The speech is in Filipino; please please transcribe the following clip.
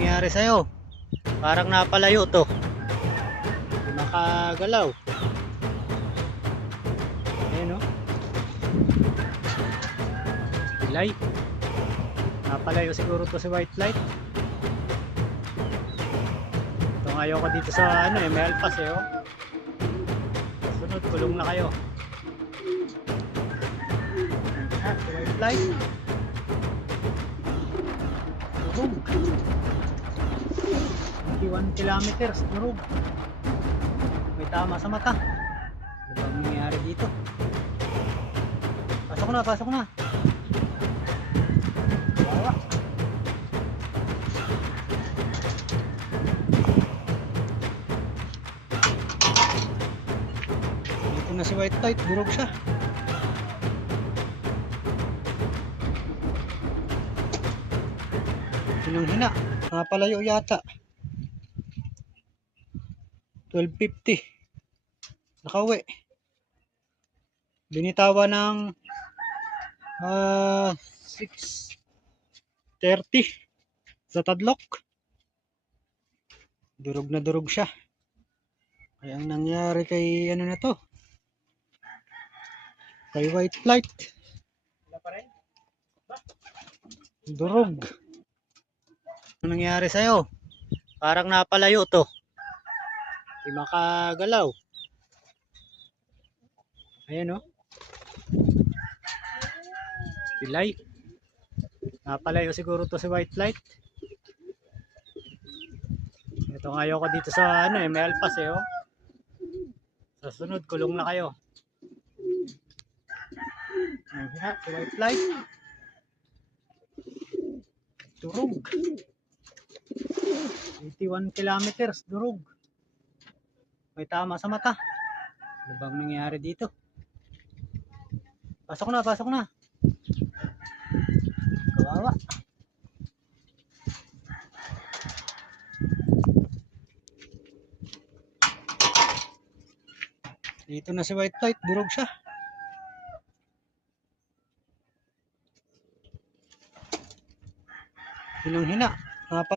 nangyari sa'yo? Parang napalayo to. Hindi makagalaw. Ayan o. Delay. Napalayo siguro to si white light. Itong ayaw ko dito sa may alpas eh oh. Sunod, kulong na kayo. Si white light. Durog. 21 kilometers durog. May tama sa mata. Ano ba nangyayari dito? Pasok na, pasok na. Bawa. Dito na si white light, durog siya. Hinang-hina, napalayo yata. 12:50. Nakauwi. Binitawa ng 6:30 sa Tadlock. Durog na durog siya. Kaya ang nangyari kay na to? Kay white light. Durog. Ano nangyari sa'yo? Parang napalayo to. Hindi makagalaw. Ayan o. Delay. Napalayo siguro to si white light. Itong ayaw ko dito sa may alpas eh oh. Sa sunod, kulong na kayo. Ayan, si white light. Durog. 81 kilometers durog. May tama sa mata. Ano bang nangyayari dito? Pasok na, pasok na. Kawawa. Dito na si white light, durog siya. Hinang-hina.